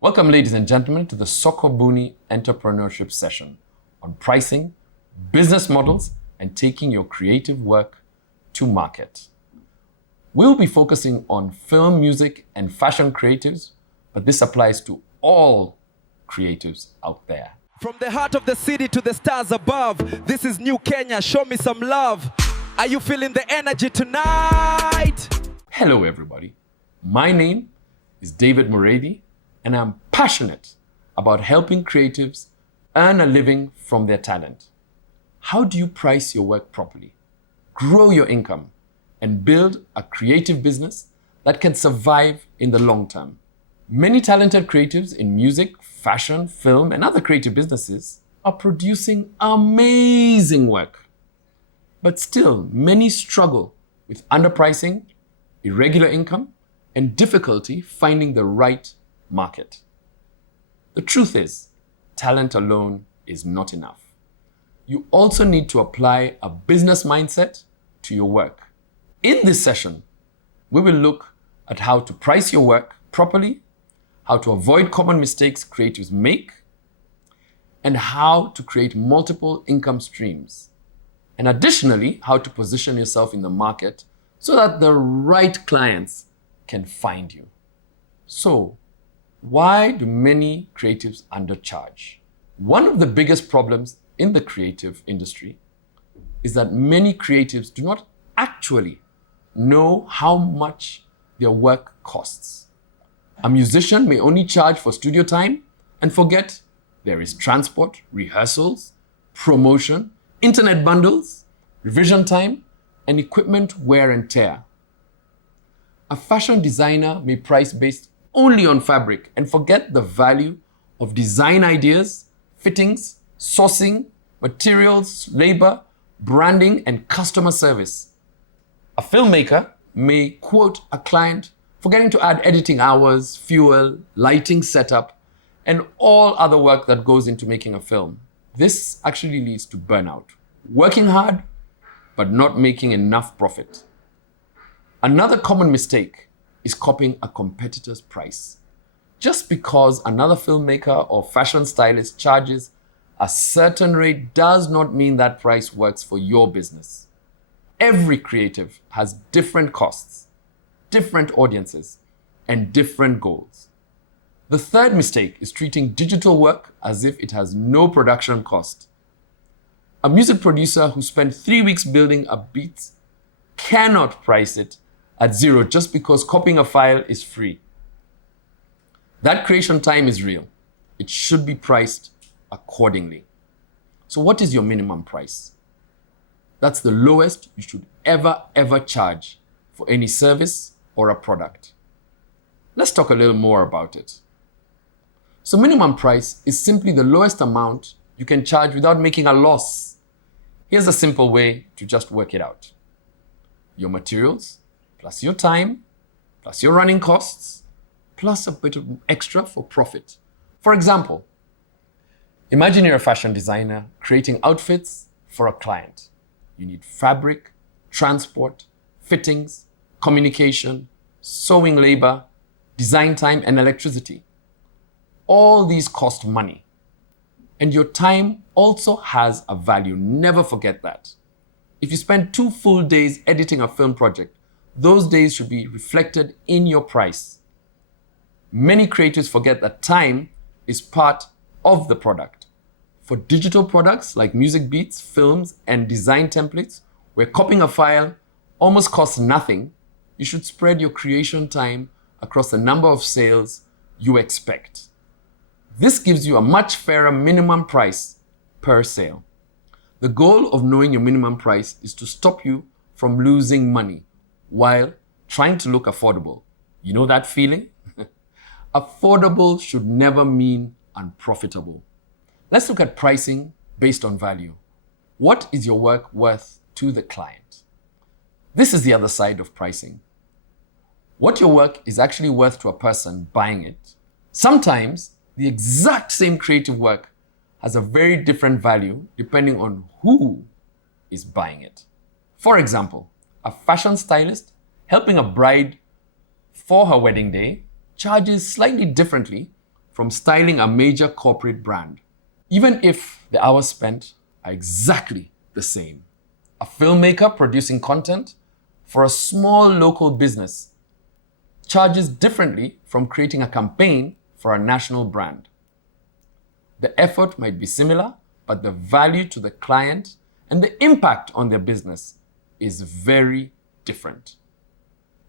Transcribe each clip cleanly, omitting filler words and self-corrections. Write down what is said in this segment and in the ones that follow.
Welcome, ladies and gentlemen, to the Sokobuni Entrepreneurship Session on pricing, business models, and taking your creative work to market. We'll be focusing on film, music, and fashion creatives, but this applies to all creatives out there. From the heart of the city to the stars above, this is New Kenya. Show me some love. Are you feeling the energy tonight? Hello, everybody. My name is David Muriithi, and I'm passionate about helping creatives earn a living from their talent. How do you price your work properly, grow your income, and build a creative business that can survive in the long term? Many talented creatives in music, fashion, film, and other creative businesses are producing amazing work. But still, many struggle with underpricing, irregular income, and difficulty finding the right market. The truth is, talent alone is not enough. You also need to apply a business mindset to your work. In this session, we will look at how to price your work properly, how to avoid common mistakes creatives make, and how to create multiple income streams. And additionally, how to position yourself in the market so that the right clients can find you. So, why do many creatives undercharge? One of the biggest problems in the creative industry is that many creatives do not actually know how much their work costs. A musician may only charge for studio time and forget there is transport, rehearsals, promotion, internet bundles, revision time, and equipment wear and tear. A fashion designer may price based only on fabric and forget the value of design ideas, fittings, sourcing, materials, labor, branding, and customer service. A filmmaker may quote a client forgetting to add editing hours, fuel, lighting setup, and all other work that goes into making a film. This actually leads to burnout, working hard, but not making enough profit. Another common mistake is copying a competitor's price. Just because another filmmaker or fashion stylist charges a certain rate does not mean that price works for your business. Every creative has different costs, different audiences, and different goals. The third mistake is treating digital work as if it has no production cost. A music producer who spent 3 weeks building a beat cannot price it at zero just because copying a file is free. That creation time is real. It should be priced accordingly. So what is your minimum price? That's the lowest you should ever charge for any service or a product. Let's talk a little more about it. So minimum price is simply the lowest amount you can charge without making a loss. Here's a simple way to just work it out. Your materials, plus your time, plus your running costs, plus a bit of extra for profit. For example, imagine you're a fashion designer creating outfits for a client. You need fabric, transport, fittings, communication, sewing labor, design time, and electricity. All these cost money. And your time also has a value. Never forget that. If you spend 2 full days editing a film project, those days should be reflected in your price. Many creatives forget that time is part of the product. For digital products like music beats, films, and design templates, where copying a file almost costs nothing, you should spread your creation time across the number of sales you expect. This gives you a much fairer minimum price per sale. The goal of knowing your minimum price is to stop you from losing money while trying to look affordable. You know that feeling? Affordable should never mean unprofitable. Let's look at pricing based on value. What is your work worth to the client? This is the other side of pricing. What your work is actually worth to a person buying it. Sometimes the exact same creative work has a very different value depending on who is buying it. For example, a fashion stylist helping a bride for her wedding day charges slightly differently from styling a major corporate brand, even if the hours spent are exactly the same. A filmmaker producing content for a small local business charges differently from creating a campaign for a national brand. The effort might be similar, but the value to the client and the impact on their business is very different.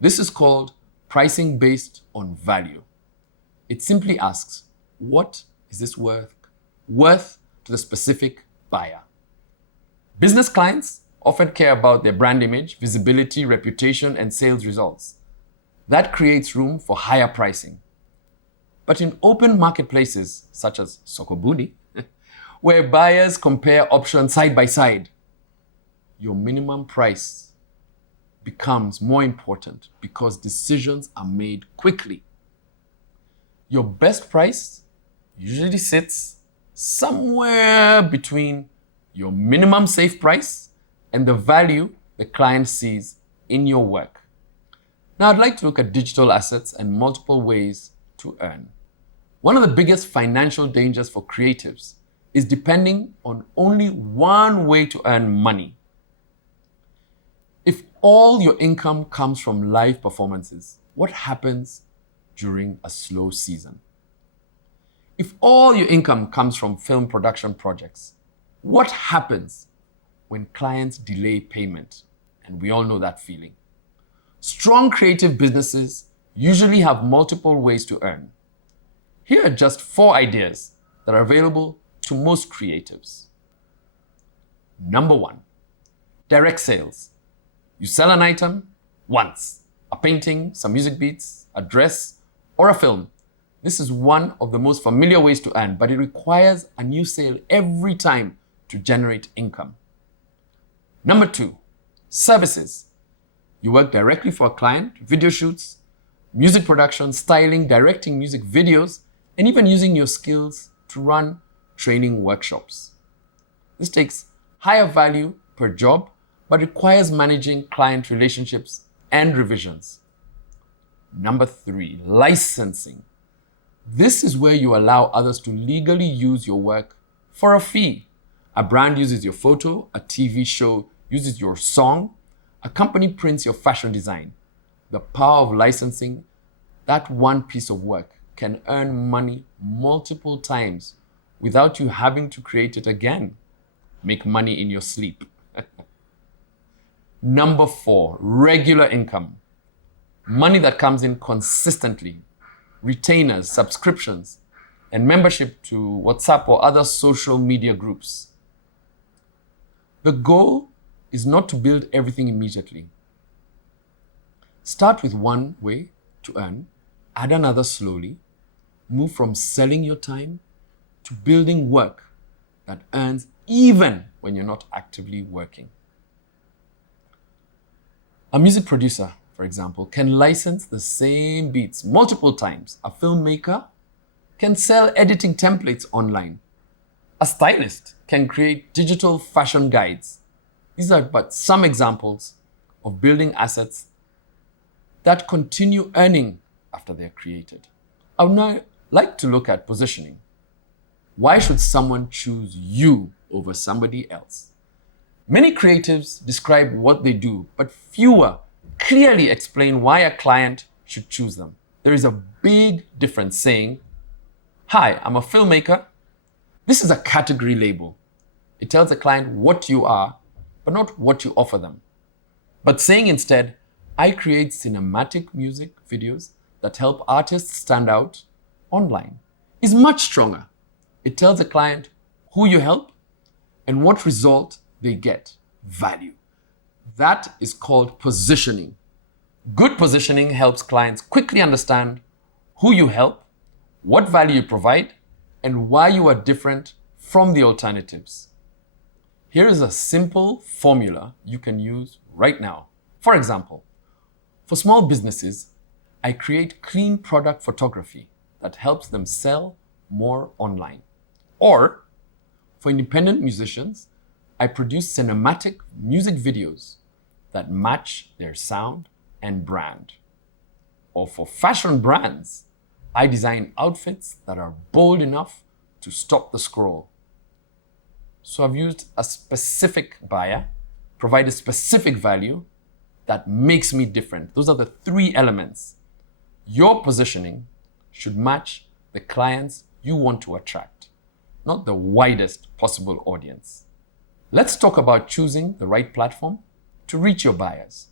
This is called pricing based on value. It simply asks, what is this worth to the specific buyer? Business clients often care about their brand image, visibility, reputation, and sales results. That creates room for higher pricing. But in open marketplaces, such as Sokobuni, where buyers compare options side by side, your minimum price becomes more important because decisions are made quickly. Your best price usually sits somewhere between your minimum safe price and the value the client sees in your work. Now, I'd like to look at digital assets and multiple ways to earn. One of the biggest financial dangers for creatives is depending on only one way to earn money. If all your income comes from live performances, what happens during a slow season? If all your income comes from film production projects, what happens when clients delay payment? And we all know that feeling. Strong creative businesses usually have multiple ways to earn. Here are just 4 ideas that are available to most creatives. Number 1, direct sales. You sell an item once, a painting, some music beats, a dress, or a film. This is one of the most familiar ways to earn, but it requires a new sale every time to generate income. Number 2, services. You work directly for a client, video shoots, music production, styling, directing music videos, and even using your skills to run training workshops. This takes higher value per job, but requires managing client relationships and revisions. Number 3, licensing. This is where you allow others to legally use your work for a fee. A brand uses your photo, a TV show uses your song, a company prints your fashion design. The power of licensing, that one piece of work, can earn money multiple times without you having to create it again. Make money in your sleep. Number 4, regular income. Money that comes in consistently. Retainers, subscriptions, and membership to WhatsApp or other social media groups. The goal is not to build everything immediately. Start with one way to earn, add another slowly, move from selling your time to building work that earns even when you're not actively working. A music producer, for example, can license the same beats multiple times. A filmmaker can sell editing templates online. A stylist can create digital fashion guides. These are but some examples of building assets that continue earning after they're created. I would now like to look at positioning. Why should someone choose you over somebody else? Many creatives describe what they do, but fewer clearly explain why a client should choose them. There is a big difference saying, "Hi, I'm a filmmaker." This is a category label. It tells the client what you are, but not what you offer them. But saying instead, "I create cinematic music videos that help artists stand out online," is much stronger. It tells the client who you help and what result they get, value. That is called positioning. Good positioning helps clients quickly understand who you help, what value you provide, and why you are different from the alternatives. Here is a simple formula you can use right now. For example, for small businesses, I create clean product photography that helps them sell more online. Or for independent musicians, I produce cinematic music videos that match their sound and brand. Or for fashion brands, I design outfits that are bold enough to stop the scroll. So I've used a specific buyer, provided specific value that makes me different. Those are the three elements. Your positioning should match the clients you want to attract, not the widest possible audience. Let's talk about choosing the right platform to reach your buyers.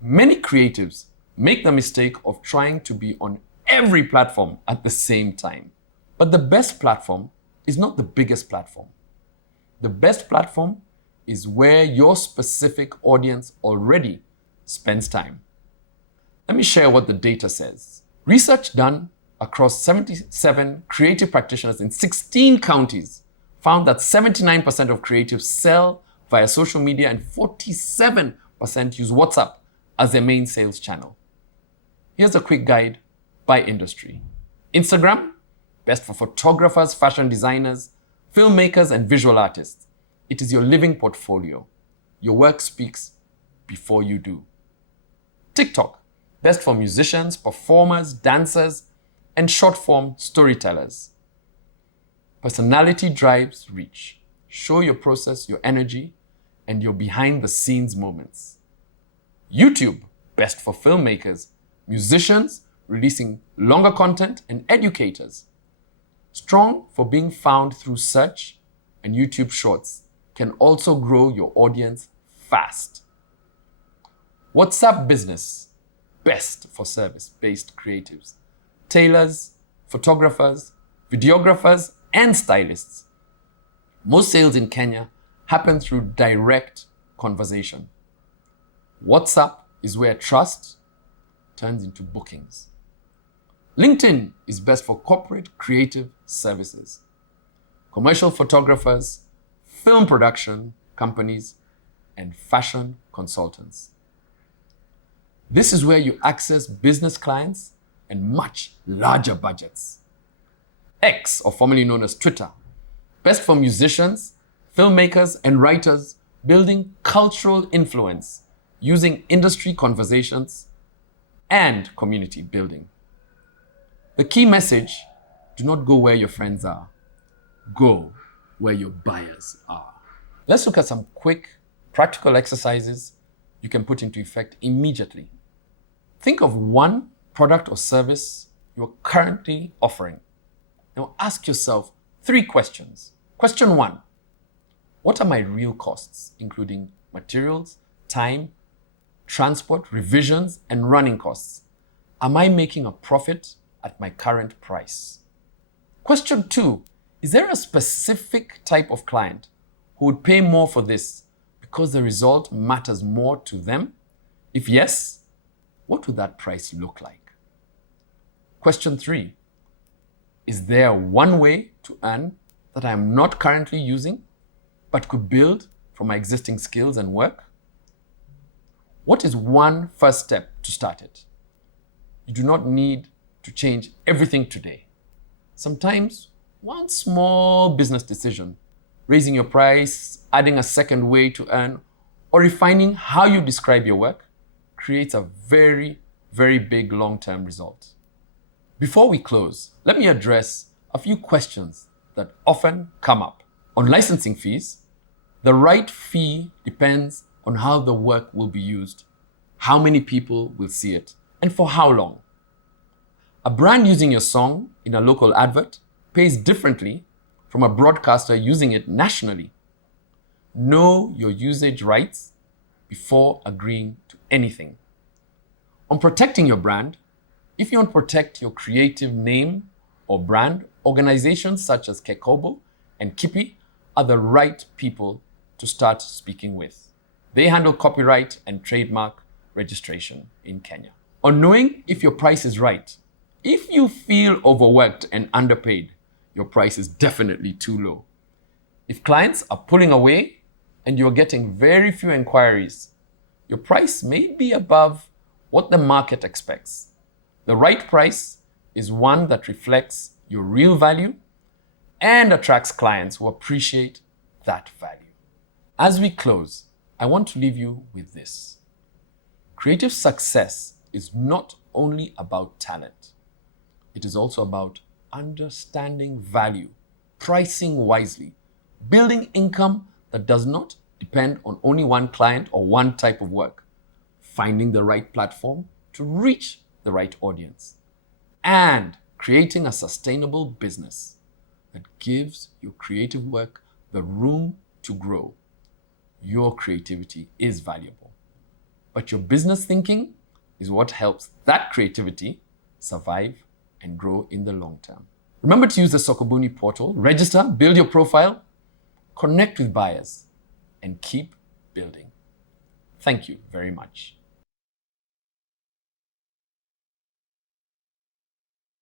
Many creatives make the mistake of trying to be on every platform at the same time. But the best platform is not the biggest platform. The best platform is where your specific audience already spends time. Let me share what the data says. Research done across 77 creative practitioners in 16 counties found that 79% of creatives sell via social media and 47% use WhatsApp as their main sales channel. Here's a quick guide by industry. Instagram, best for photographers, fashion designers, filmmakers, and visual artists. It is your living portfolio. Your work speaks before you do. TikTok, best for musicians, performers, dancers, and short-form storytellers. Personality drives reach. Show your process, your energy, and your behind-the-scenes moments. YouTube, best for filmmakers, musicians, releasing longer content, and educators. Strong for being found through search, and YouTube Shorts can also grow your audience fast. WhatsApp Business, best for service-based creatives, tailors, photographers, videographers, and stylists. Most sales in Kenya happen through direct conversation. WhatsApp is where trust turns into bookings. LinkedIn is best for corporate creative services, commercial photographers, film production companies, and fashion consultants. This is where you access business clients and much larger budgets. X, or formerly known as Twitter, best for musicians, filmmakers, and writers building cultural influence using industry conversations and community building. The key message: do not go where your friends are. Go where your buyers are. Let's look at some quick, practical exercises you can put into effect immediately. Think of one product or service you're currently offering. Now ask yourself 3 questions. Question 1, what are my real costs, including materials, time, transport, revisions, and running costs? Am I making a profit at my current price? Question 2, is there a specific type of client who would pay more for this because the result matters more to them? If yes, what would that price look like? Question 3, is there one way to earn that I am not currently using but could build from my existing skills and work? What is one first step to start it? You do not need to change everything today. Sometimes one small business decision, raising your price, adding a second way to earn, or refining how you describe your work, creates a very, very big long-term result. Before we close, let me address a few questions that often come up. On licensing fees, the right fee depends on how the work will be used, how many people will see it, and for how long. A brand using your song in a local advert pays differently from a broadcaster using it nationally. Know your usage rights before agreeing to anything. On protecting your brand, if you want to protect your creative name or brand, organizations such as Kekobo and Kipi are the right people to start speaking with. They handle copyright and trademark registration in Kenya. On knowing if your price is right, if you feel overworked and underpaid, your price is definitely too low. If clients are pulling away and you're getting very few inquiries, your price may be above what the market expects. The right price is one that reflects your real value and attracts clients who appreciate that value. As we close, I want to leave you with this. Creative success is not only about talent. It is also about understanding value, pricing wisely, building income that does not depend on only one client or one type of work, finding the right platform to reach the right audience, and creating a sustainable business that gives your creative work the room to grow. Your creativity is valuable, but your business thinking is what helps that creativity survive and grow in the long term. Remember to use the Sokobuni portal, register, build your profile, connect with buyers, and keep building. Thank you very much.